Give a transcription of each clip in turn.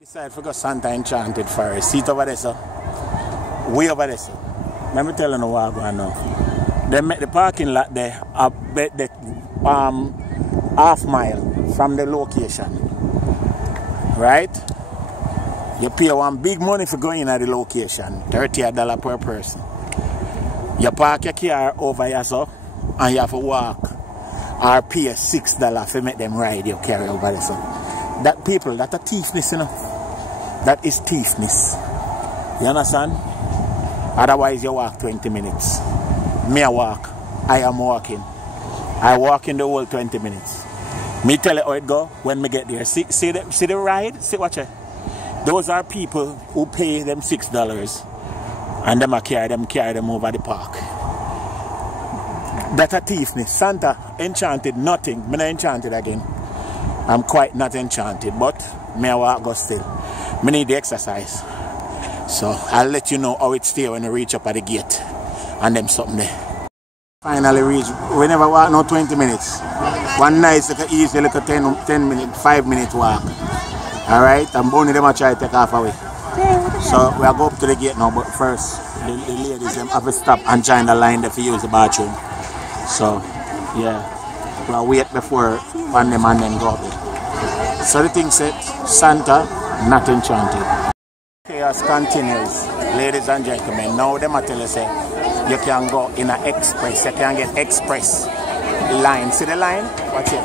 Decide to go Santa Enchanted first. Seat over there, sir. Way over there, sir. Let me tell you what I'm going now. They make the parking lot there half mile from the location. Right? You pay one big money for going at the location. $30 per person. You park your car over here, sir, and you have to walk. Or pay $6 to make them ride your car over there, sir. That people, that's a thiefness, you know. That is thiefness. You understand? Otherwise you walk 20 minutes. Me I walk. I am walking. I walk in the whole 20 minutes. Me tell you how it go when me get there. See the ride? See, watch it. Those are people who pay them $6 and them carry them over the park. That's a thiefness. Santa Enchanted, nothing. Me not enchanted again. I'm quite not enchanted, but me I walk go still. Me need the exercise. So I'll let you know how it stay when you reach up at the gate. And them something there. Finally reach. We never walk no 20 minutes. One nice little easy little 10 minute, 5 minute walk. Alright? And Bonnie them a try to take off away. So we'll go up to the gate now, but first the ladies them have to stop and join the line there for use the bathroom. So yeah. We'll wait before one them and then go up there. So the thing said Santa not enchanted. Chaos continues, ladies and gentlemen. Now them I tell you say you can go in an express, you can get express line. See the line? Watch it.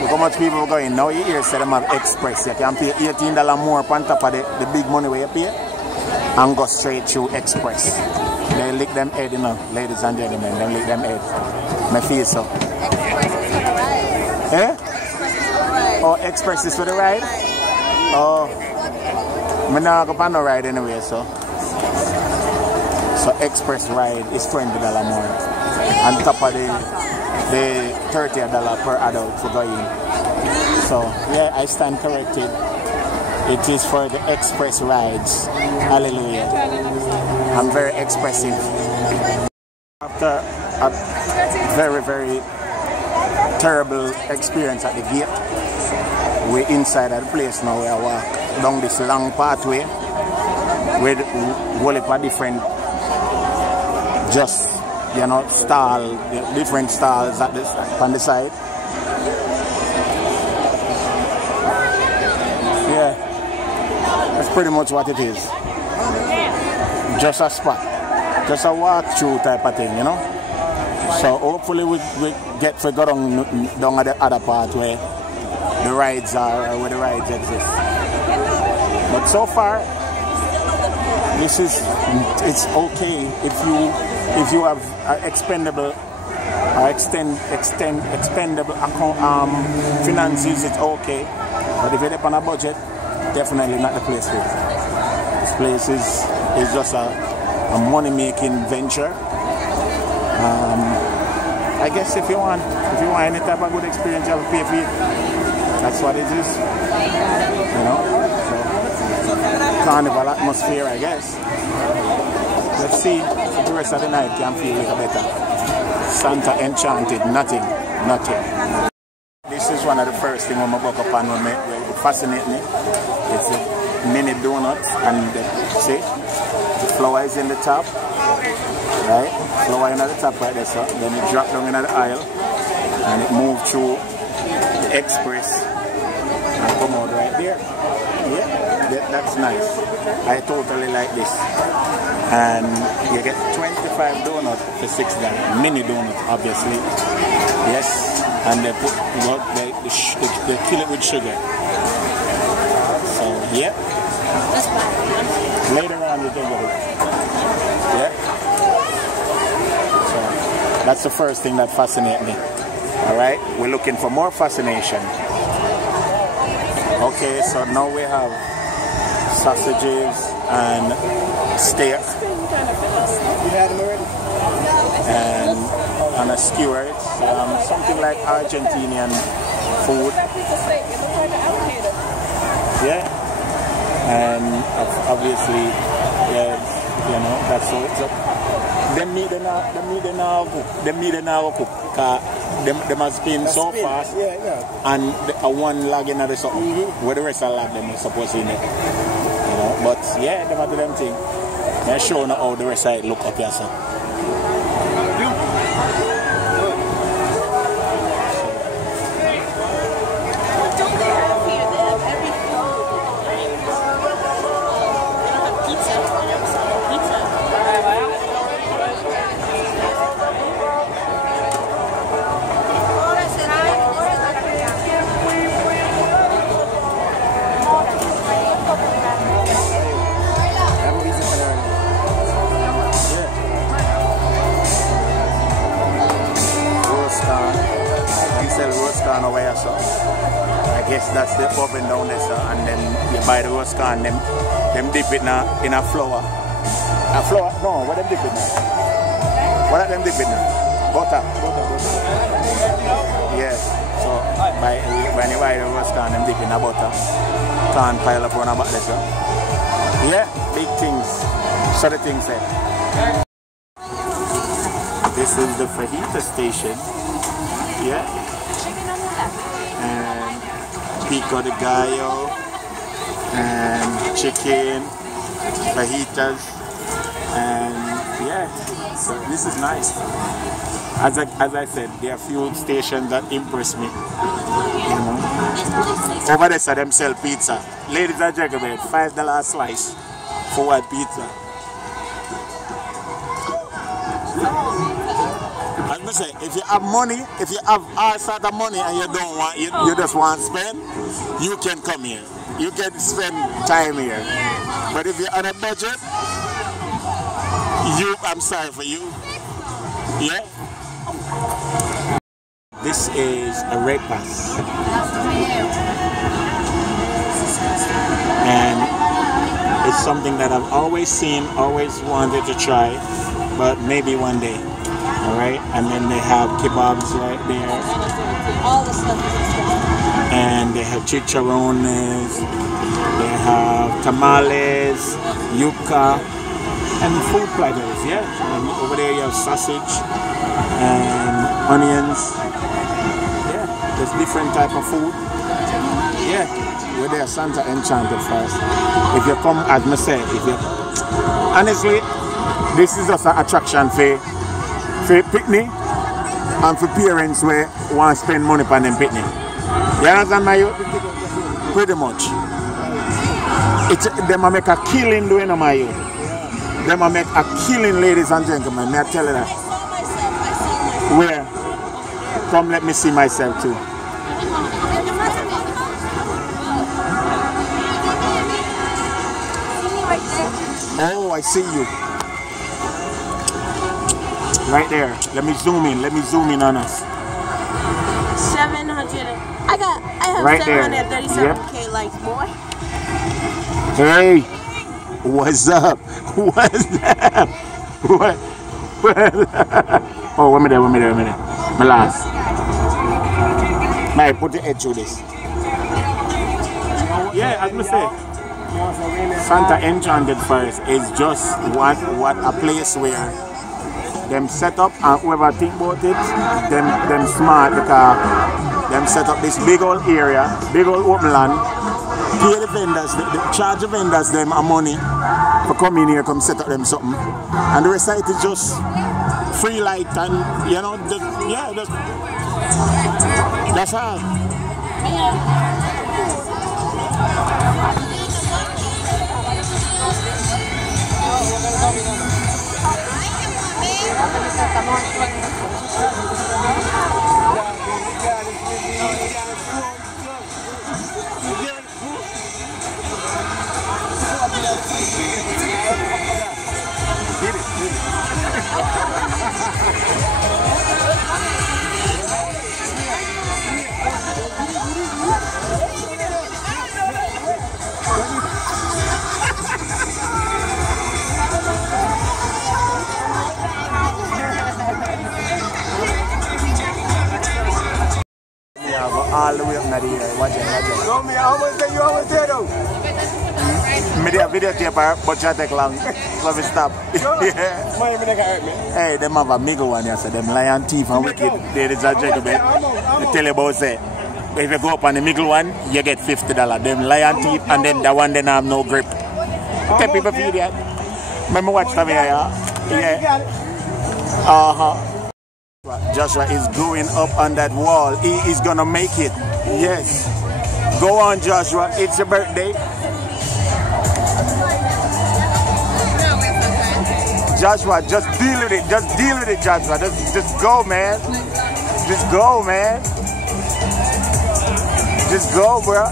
Look how much people going. Now you hear say them have express. You can pay $18 more on top of the big money where you pay and go straight through express. They lick them head, you know, ladies and gentlemen. They lick them head. My face so. Eh? Oh, express is for the ride? Oh, I'm not going to no ride anyway, so express ride is $20 more. On top of the $30 per adult for going. So, yeah, I stand corrected. It is for the express rides. Hallelujah. I'm very expressive. After a very, very terrible experience at the gate, we're inside of the place now where I walk down this long pathway with whole heap of different just, you know, different stalls at this on the side. Yeah, that's pretty much what it is. Just a spot, just a walk through type of thing, you know. So hopefully we get to go down at the other part where the rides are, or where the rides exist. But so far, it's okay if you have expendable or expendable finances. It's okay, but if you're on a budget, definitely not the place for it. This place is just a money-making venture. I guess if you want any type of good experience, you have to pay for it. That's what it is, you know. So, carnival atmosphere, I guess. Let's see if the rest of the night can feel a little better. Santa Enchanted, nothing. This is one of the first things when I woke up on when it fascinates me. It's a mini donut, and see, the flower is in the top, right? Flower in at the top right there, so then it drops down in the aisle, and it moves through the express. Come out right there. Yeah, that's nice. I totally like this. And you get 25 donuts for $6. Mini donut, obviously. Yes. And they kill it with sugar. So yeah. Later on you can get it. Yeah. So that's the first thing that fascinates me. Alright? We're looking for more fascination. Okay, so now we have sausages and steak and a skewer. It's something like Argentinian food. Yeah, and obviously, yeah, you know, that's how it's up. Them meat they now cook. Them meat they now cook. Cause them has been so fast. And one lag in the something. Where the rest of the lag them is supposed to in it. You know, but yeah, them do them thing. They're showing how the rest of it look up here, so. I guess that's the oven down there, sir. And then you buy the roast corn, them dip it now in a flour. A flour? No, what them dip it now? What are them dip it now? Butter. Yes. So when you buy the roast corn, them dip in a butter. Corn pile up on about there, sir. Yeah, big things. So the things there. This is the fajita station. Yeah. And pico de gallo and chicken, fajitas, and yeah, so this is nice. As I said, there are few stations that impress me. You know, over there, so them sell pizza. Ladies and gentlemen, $5 a slice for one pizza. Say, if you have money, if you have all sort of money and you don't want, you just want to spend, you can come here. You can spend time here. But if you're on a budget, I'm sorry for you. Yeah? This is a red pass. And it's something that I've always seen, always wanted to try, but maybe one day. Alright, and then they have kebabs right there. All the stuff is expensive. And they have chicharrones, they have tamales, yuca, and food platters, yeah. And over there you have sausage and onions. Yeah, there's different type of food. Yeah, we're there, Santa Enchanted first. If you come, as I said, honestly, this is just an attraction for picnic and for parents where want to spend money on them picnic. You understand my youth? Pretty much. Them make a killing doing on my youth. Them make a killing, ladies and gentlemen. May I tell you that? Where? Come let me see myself too. Oh, I see you. Right there. Let me zoom in on us. 700. I have right 737K likes, boy. Hey, what's up? What's up? What? Oh, wait a minute. My last. May I put the edge through this? Yeah, as I say, Santa Enchanted first is just what a place where them set up, and whoever think about it, them smart, because them set up this big old area, big old open land, pay the vendors, charge the vendors them a money for coming here, come set up them something, and the rest of it is just free light and you know, that's all. Video tape, but you take long. So we stop. Yeah. Hey, them have a middle one, yes. Them lion teeth and wicked. There is a jacob. I tell you about say. If you go up on the middle one, you get $50. Them lion teeth, and then the one then have no grip. Okay, people feel that. Remember watch the video, yeah? Joshua is going up on that wall. He is gonna make it. Yes. Go on, Joshua. It's your birthday. Joshua, just deal with it. Just deal with it, Joshua. Just go, man. Just go, man. Just go, bro.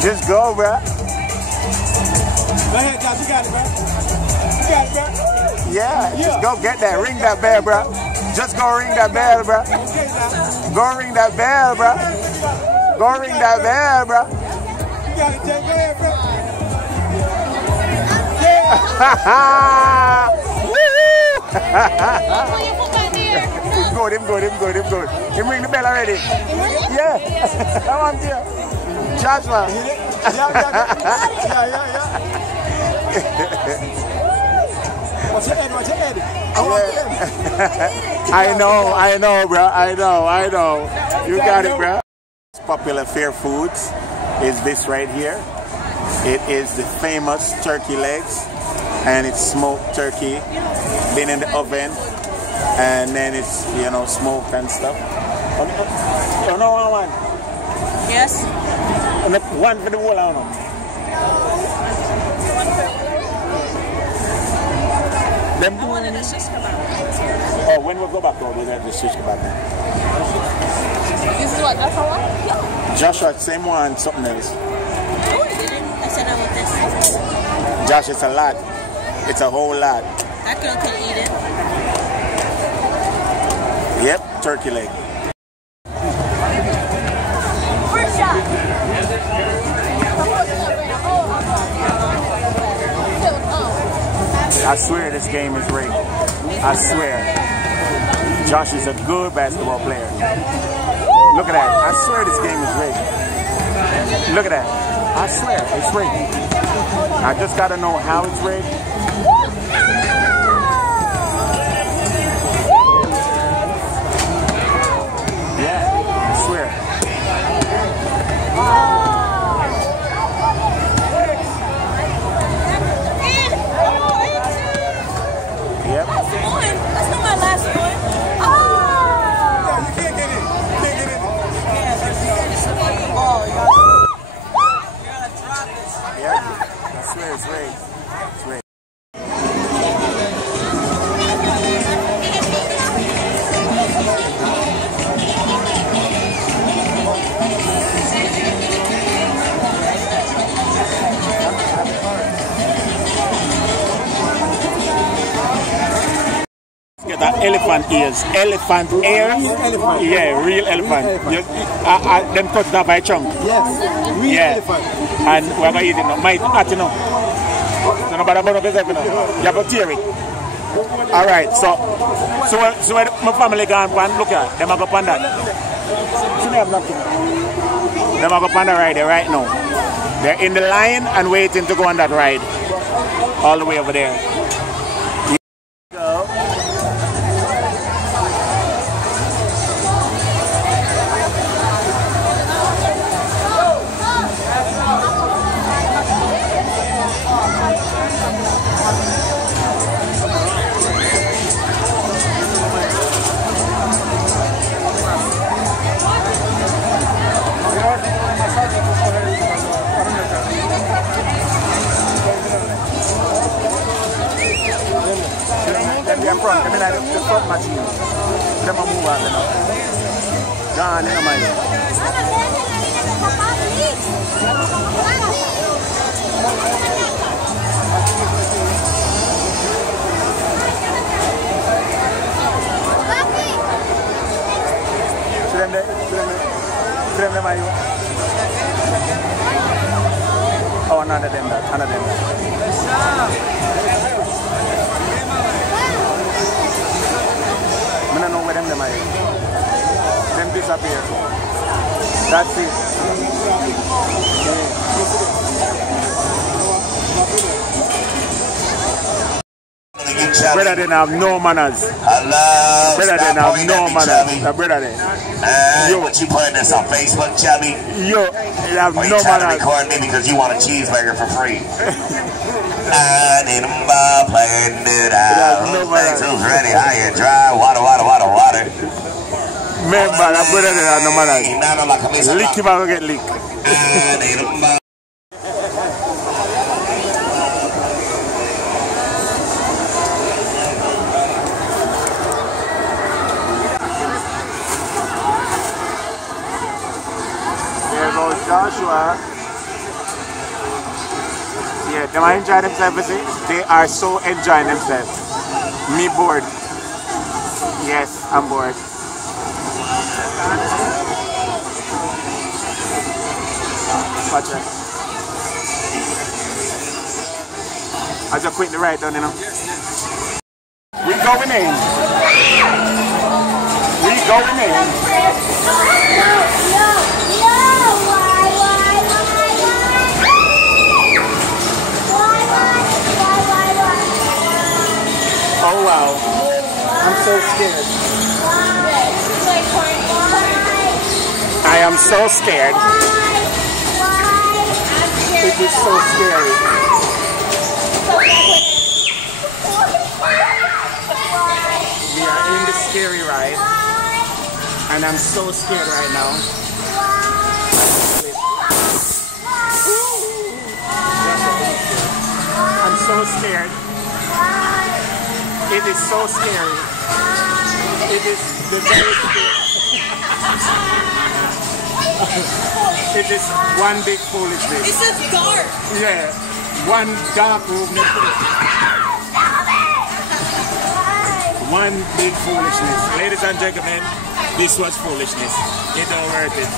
Just go, bro. Go ahead, Josh. You got it, bro. You got it, bro. Yeah, just go get that. Ring that bell, bro. Just go ring that bell, bro. Go ring that bell, bro. Go ring that bell, bro. You got it, Jay. Go ahead, bro. Him good. Him ring the bell already. Yeah. Come on, dear. Joshua. Yeah. What's your head? I know, bro. I know. You got it, bro. Popular fair foods is this right here. It is the famous turkey legs, and it's smoked turkey, been in the oven, and then it's, you know, smoked and stuff. You know one? Yes. And one for the whole I know. I wanted a shish kebab. Oh, when we go back though, we'll have the shish kebab then. This is what, Joshua one? Yeah. Joshua, same one, something else. Oh, you didn't? I said I want this. Josh, it's a lot. It's a whole lot. That girl can eat it. Yep, turkey leg. First shot. I swear this game is rigged. I swear. Josh is a good basketball player. Look at that. I swear this game is rigged. Look at that. I swear it's rigged. I just gotta know how it's rigged. Yeah, I swear. Yep. That's not my last one. Oh! You can't get in. Yeah, I swear it's rigged. It's rigged. Get that elephant ears. Elephant ears? Elephant. Yeah, real elephant. Them cut that by chunk. Yes. Real elephant. And we're going to eat it now. My heart, you know. So nobody about to you know. You have to tear it. Alright, so when my family gone and look at them, I go on that. Them I go on the ride there right now. They're in the line and waiting to go on that ride. All the way over there. Front, I mean like the front machine. Them a move out, you know. Gone in a mile. See them there? See them there, oh, another them that. I don't know where them are. Them disappear. That's it. Yeah. brother didn't have no manners. Hello. Brother didn't have no manners. The brother did. Yo. What you putting this on Facebook, Chubby? Yo, you have no manners. Are you trying to record me because you want a cheeseburger for free? I need a ball playing it out. Who's next? Who's ready? High and dry. Water. Man, but that brother didn't have no manners. Leak him out and get leaked. There goes Joshua. Yeah, they are enjoying themselves, you see? They are so enjoying themselves. Me bored. Yes, I'm bored. Watch it. I just quit the ride down, you know. We going in. We going in. Oh wow. I'm so scared. I am so scared. It is so scary. We are in the scary ride. And I'm so scared right now. I'm so scared. It is so scary. It is the very scary. It is one big foolishness. This is dark. Yeah, one dark room. One big foolishness. Ladies and gentlemen, this was foolishness. It don't worth it.